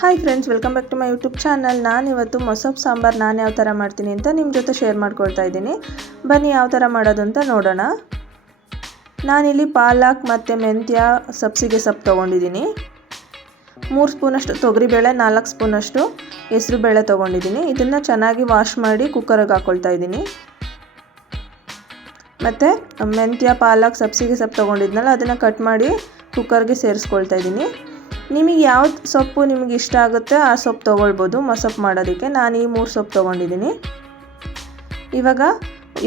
Hi friends, welcome back to my YouTube channel. ನಾನಿವತ್ತು ಮೊಸಪ್ಪು ಸಾಂಬಾರು ನಾನು ಯಾವ ಥರ ಮಾಡ್ತೀನಿ ಅಂತ ನಿಮ್ಮ ಜೊತೆ ಶೇರ್ ಮಾಡ್ಕೊಳ್ತಾ ಇದ್ದೀನಿ. ಬನ್ನಿ ಯಾವ ಥರ ಮಾಡೋದು ಅಂತ ನೋಡೋಣ. ನಾನಿಲ್ಲಿ ಪಾಲಕ್ ಮತ್ತು ಮೆಂತ್ಯ ಸಬ್ಸಿಗೆ ಸೊಪ್ಪು ತೊಗೊಂಡಿದ್ದೀನಿ. 3 ಸ್ಪೂನಷ್ಟು ತೊಗರಿಬೇಳೆ, 4 ಸ್ಪೂನಷ್ಟು ಹೆಸರು ಬೇಳೆ ತೊಗೊಂಡಿದ್ದೀನಿ. ಇದನ್ನು ಚೆನ್ನಾಗಿ ವಾಶ್ ಮಾಡಿ ಕುಕ್ಕರಿಗೆ ಹಾಕ್ಕೊಳ್ತಾ ಇದ್ದೀನಿ. ಮತ್ತು ಮೆಂತ್ಯ, ಪಾಲಕ್, ಸಬ್ಸಿಗೆ ಸೊಪ್ಪು ತೊಗೊಂಡಿದ್ನಲ್ಲ ಅದನ್ನು ಕಟ್ ಮಾಡಿ ಕುಕ್ಕರ್ಗೆ ಸೇರಿಸ್ಕೊಳ್ತಾ ಇದ್ದೀನಿ. ನಿಮಗೆ ಯಾವ ಸೊಪ್ಪು ನಿಮಗೆ ಇಷ್ಟ ಆಗುತ್ತೆ ಆ ಸೊಪ್ಪು ತೊಗೊಳ್ಬೋದು ಮೊಸಪ್ಪು ಮಾಡೋದಕ್ಕೆ. ನಾನು ಈ 3 ಸೊಪ್ಪು ತೊಗೊಂಡಿದ್ದೀನಿ. ಇವಾಗ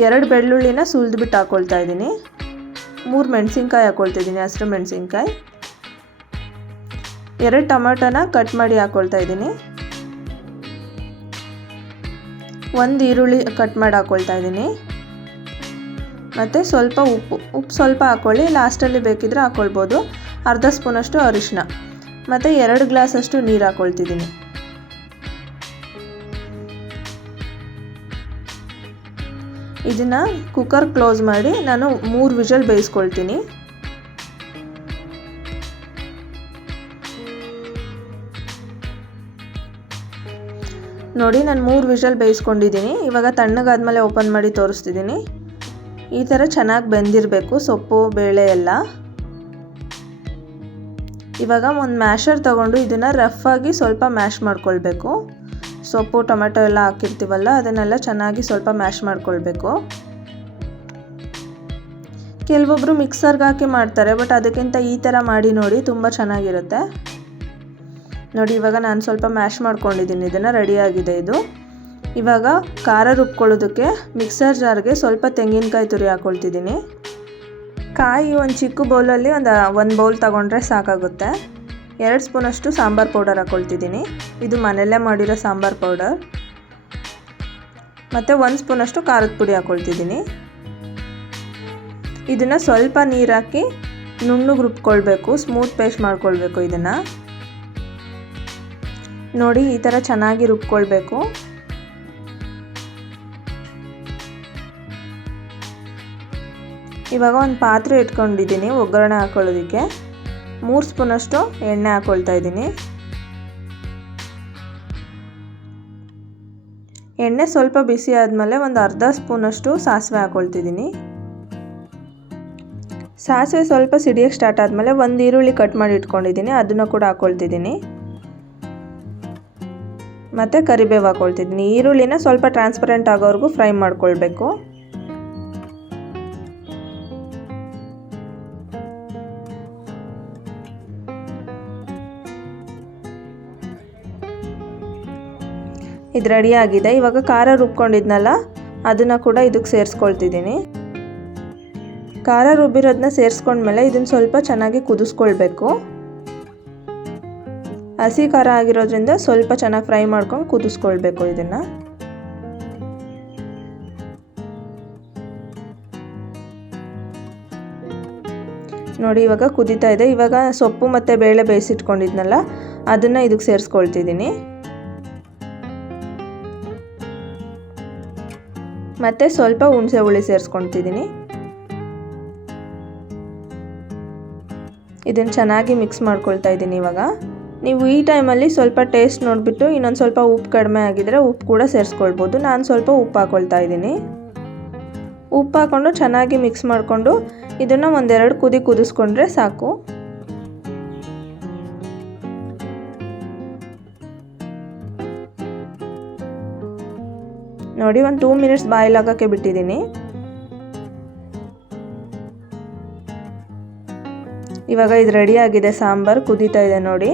2 ಬೆಳ್ಳುಳ್ಳಿನ ಸುಲಿದ್ಬಿಟ್ಟು ಹಾಕ್ಕೊಳ್ತಾ ಇದ್ದೀನಿ. 3 ಮೆಣಸಿನ್ಕಾಯಿ ಹಾಕ್ಕೊಳ್ತಿದ್ದೀನಿ, ಹಸಿರು ಮೆಣಸಿನ್ಕಾಯಿ. 2 ಟೊಮೆಟೊನ ಕಟ್ ಮಾಡಿ ಹಾಕ್ಕೊಳ್ತಾ ಇದ್ದೀನಿ. 1 ಈರುಳ್ಳಿ ಕಟ್ ಮಾಡಿ ಹಾಕ್ಕೊಳ್ತಾ ಇದ್ದೀನಿ. ಮತ್ತು ಸ್ವಲ್ಪ ಉಪ್ಪು ಸ್ವಲ್ಪ ಹಾಕ್ಕೊಳ್ಳಿ, ಲಾಸ್ಟಲ್ಲಿ ಬೇಕಿದ್ರೆ ಹಾಕ್ಕೊಳ್ಬೋದು. ಅರ್ಧ ಸ್ಪೂನಷ್ಟು ಅರಿಶಿನ ಮತ್ತು 2 ಗ್ಲಾಸಷ್ಟು ನೀರು ಹಾಕ್ಕೊಳ್ತಿದ್ದೀನಿ. ಇದನ್ನು ಕುಕ್ಕರ್ ಕ್ಲೋಸ್ ಮಾಡಿ ನಾನು 3 ವಿಷಲ್ ಬೇಯಿಸ್ಕೊಳ್ತೀನಿ. ನೋಡಿ, ನಾನು 3 ವಿಷಲ್ ಬೇಯಿಸ್ಕೊಂಡಿದ್ದೀನಿ. ಇವಾಗ ತಣ್ಣಗಾದ್ಮೇಲೆ ಓಪನ್ ಮಾಡಿ ತೋರಿಸ್ತಿದ್ದೀನಿ. ಈ ಥರ ಚೆನ್ನಾಗಿ ಬೆಂದಿರಬೇಕು ಸೊಪ್ಪು ಬೇಳೆ ಎಲ್ಲ. ಇವಾಗ ಒಂದು ಮ್ಯಾಶರ್ ತೊಗೊಂಡು ಇದನ್ನು ರಫಾಗಿ ಸ್ವಲ್ಪ ಮ್ಯಾಶ್ ಮಾಡ್ಕೊಳ್ಬೇಕು. ಸೊಪ್ಪು ಟೊಮೆಟೊ ಎಲ್ಲ ಹಾಕಿರ್ತೀವಲ್ಲ ಅದನ್ನೆಲ್ಲ ಚೆನ್ನಾಗಿ ಸ್ವಲ್ಪ ಮ್ಯಾಶ್ ಮಾಡ್ಕೊಳ್ಬೇಕು. ಕೆಲವೊಬ್ಬರು ಮಿಕ್ಸರ್ಗೆ ಹಾಕಿ ಮಾಡ್ತಾರೆ, ಬಟ್ ಅದಕ್ಕಿಂತ ಈ ಥರ ಮಾಡಿ ನೋಡಿ, ತುಂಬ ಚೆನ್ನಾಗಿರುತ್ತೆ. ನೋಡಿ, ಇವಾಗ ನಾನು ಸ್ವಲ್ಪ ಮ್ಯಾಶ್ ಮಾಡ್ಕೊಂಡಿದ್ದೀನಿ. ಇದನ್ನು ರೆಡಿಯಾಗಿದೆ ಇದು. ಇವಾಗ ಖಾರ ರುಬ್ಕೊಳ್ಳೋದಕ್ಕೆ ಮಿಕ್ಸರ್ ಜಾರ್ಗೆ ಸ್ವಲ್ಪ ತೆಂಗಿನಕಾಯಿ ತುರಿ ಹಾಕ್ಕೊಳ್ತಿದ್ದೀನಿ. ಕಾಯಿ ಒಂದು ಚಿಕ್ಕ ಬೌಲಲ್ಲಿ ಒಂದು ಬೌಲ್ ತಗೊಂಡ್ರೆ ಸಾಕಾಗುತ್ತೆ. 2 ಸ್ಪೂನಷ್ಟು ಸಾಂಬಾರು ಪೌಡರ್ ಹಾಕ್ಕೊಳ್ತಿದ್ದೀನಿ. ಇದು ಮನೆಯಲ್ಲೇ ಮಾಡಿರೋ ಸಾಂಬಾರು ಪೌಡರ್. ಮತ್ತು 1 ಸ್ಪೂನಷ್ಟು ಖಾರದ ಪುಡಿ ಹಾಕ್ಕೊಳ್ತಿದ್ದೀನಿ. ಇದನ್ನು ಸ್ವಲ್ಪ ನೀರು ಹಾಕಿ ನುಣ್ಣಗೆ ರುಬ್ಕೊಳ್ಬೇಕು, ಸ್ಮೂತ್ ಪೇಸ್ಟ್ ಮಾಡ್ಕೊಳ್ಬೇಕು. ಇದನ್ನು ನೋಡಿ, ಈ ಥರ ಚೆನ್ನಾಗಿ ರುಬ್ಕೊಳ್ಬೇಕು. ಇವಾಗ ಒಂದು ಪಾತ್ರೆ ಇಟ್ಕೊಂಡಿದ್ದೀನಿ ಒಗ್ಗರಣೆ ಹಾಕ್ಕೊಳ್ಳೋದಕ್ಕೆ. 3 ಸ್ಪೂನಷ್ಟು ಎಣ್ಣೆ ಹಾಕ್ಕೊಳ್ತಾ ಇದ್ದೀನಿ. ಎಣ್ಣೆ ಸ್ವಲ್ಪ ಬಿಸಿ ಆದಮೇಲೆ ಒಂದು ಅರ್ಧ ಸ್ಪೂನಷ್ಟು ಸಾಸಿವೆ ಹಾಕ್ಕೊಳ್ತಿದ್ದೀನಿ. ಸಾಸಿವೆ ಸ್ವಲ್ಪ ಸಿಡಿಯೋಕ್ಕೆ ಸ್ಟಾರ್ಟ್ ಆದಮೇಲೆ 1 ಈರುಳ್ಳಿ ಕಟ್ ಮಾಡಿ ಇಟ್ಕೊಂಡಿದ್ದೀನಿ, ಅದನ್ನು ಕೂಡ ಹಾಕ್ಕೊಳ್ತಿದ್ದೀನಿ. ಮತ್ತು ಕರಿಬೇವು ಹಾಕ್ಕೊಳ್ತಿದ್ದೀನಿ. ಈರುಳ್ಳಿನ ಸ್ವಲ್ಪ ಟ್ರಾನ್ಸ್ಪರೆಂಟ್ ಆಗೋವರೆಗೂ ಫ್ರೈ ಮಾಡ್ಕೊಳ್ಬೇಕು. ಇದು ರೆಡಿಯಾಗಿದೆ. ಇವಾಗ ಖಾರ ರುಬ್ಕೊಂಡಿದ್ನಲ್ಲ ಅದನ್ನು ಕೂಡ ಇದಕ್ಕೆ ಸೇರಿಸ್ಕೊಳ್ತಿದ್ದೀನಿ. ಖಾರ ರುಬ್ಬಿರೋದನ್ನ ಸೇರಿಸ್ಕೊಂಡ್ಮೇಲೆ ಇದನ್ನು ಸ್ವಲ್ಪ ಚೆನ್ನಾಗಿ ಕುದಿಸ್ಕೊಳ್ಬೇಕು. ಹಸಿ ಖಾರ ಆಗಿರೋದ್ರಿಂದ ಸ್ವಲ್ಪ ಚೆನ್ನಾಗಿ ಫ್ರೈ ಮಾಡ್ಕೊಂಡು ಕುದಿಸ್ಕೊಳ್ಬೇಕು. ಇದನ್ನು ನೋಡಿ, ಇವಾಗ ಕುದೀತಾ ಇದೆ. ಇವಾಗ ಸೊಪ್ಪು ಮತ್ತು ಬೇಳೆ ಬೇಯಿಸಿಟ್ಕೊಂಡಿದ್ನಲ್ಲ ಅದನ್ನು ಇದಕ್ಕೆ ಸೇರಿಸ್ಕೊಳ್ತಿದ್ದೀನಿ. ಮತ್ತು ಸ್ವಲ್ಪ ಹುಣಸೆ ಹುಳಿ ಸೇರಿಸ್ಕೊಳ್ತಿದ್ದೀನಿ. ಇದನ್ನು ಚೆನ್ನಾಗಿ ಮಿಕ್ಸ್ ಮಾಡ್ಕೊಳ್ತಾ ಇದ್ದೀನಿ. ಇವಾಗ ನೀವು ಈ ಟೈಮಲ್ಲಿ ಸ್ವಲ್ಪ ಟೇಸ್ಟ್ ನೋಡಿಬಿಟ್ಟು ಇನ್ನೊಂದು ಸ್ವಲ್ಪ ಉಪ್ಪು ಕಡಿಮೆ ಆಗಿದ್ರೆ ಉಪ್ಪು ಕೂಡ ಸೇರಿಸ್ಕೊಳ್ಬೋದು. ನಾನು ಸ್ವಲ್ಪ ಉಪ್ಪು ಹಾಕ್ಕೊಳ್ತಾ ಇದ್ದೀನಿ. ಉಪ್ಪು ಹಾಕ್ಕೊಂಡು ಚೆನ್ನಾಗಿ ಮಿಕ್ಸ್ ಮಾಡಿಕೊಂಡು ಇದನ್ನು 1-2 ಕುದಿ ಕುದಿಸ್ಕೊಂಡ್ರೆ ಸಾಕು. ನೋಡಿ, ಒಂದು 2 ಮಿನಿಟ್ಸ್ ಬಾಯ್ಲ್ ಆಗೋಕ್ಕೆ ಬಿಟ್ಟಿದ್ದೀನಿ. ಇವಾಗ ಇದು ರೆಡಿಯಾಗಿದೆ. ಸಾಂಬಾರು ಕುದೀತಾ ಇದೆ ನೋಡಿ.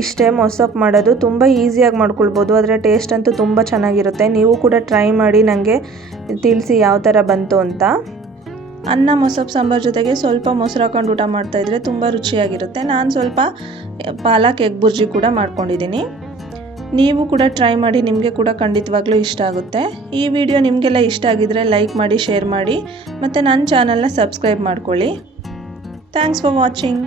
ಇಷ್ಟೇ ಮೊಸಪ್ಪು ಮಾಡೋದು. ತುಂಬ ಈಸಿಯಾಗಿ ಮಾಡ್ಕೊಳ್ಬೋದು, ಆದರೆ ಟೇಸ್ಟ್ ಅಂತೂ ತುಂಬ ಚೆನ್ನಾಗಿರುತ್ತೆ. ನೀವು ಕೂಡ ಟ್ರೈ ಮಾಡಿ ನನಗೆ ತಿಳಿಸಿ ಯಾವ ಥರ ಬಂತು ಅಂತ. ಅನ್ನ ಮೊಸಪ್ಪು ಸಾಂಬಾರು ಜೊತೆಗೆ ಸ್ವಲ್ಪ ಮೊಸರು ಹಾಕೊಂಡು ಊಟ ಮಾಡ್ತಾಯಿದ್ರೆ ತುಂಬ ರುಚಿಯಾಗಿರುತ್ತೆ. ನಾನು ಸ್ವಲ್ಪ ಪಾಲಕ್ ಎಗ್ ಬುರ್ಜಿ ಕೂಡ ಮಾಡ್ಕೊಂಡಿದ್ದೀನಿ. ನೀವು ಕೂಡ ಟ್ರೈ ಮಾಡಿ, ನಿಮಗೆ ಕೂಡ ಖಂಡಿತವಾಗ್ಲೂ ಇಷ್ಟ ಆಗುತ್ತೆ. ಈ ವಿಡಿಯೋ ನಿಮಗೆಲ್ಲ ಇಷ್ಟ ಆಗಿದ್ರೆ ಲೈಕ್ ಮಾಡಿ, ಶೇರ್ ಮಾಡಿ, ಮತ್ತು ನನ್ನ ಚಾನಲ್ನ ಸಬ್ಸ್ಕ್ರೈಬ್ ಮಾಡ್ಕೊಳ್ಳಿ. Thanks for watching.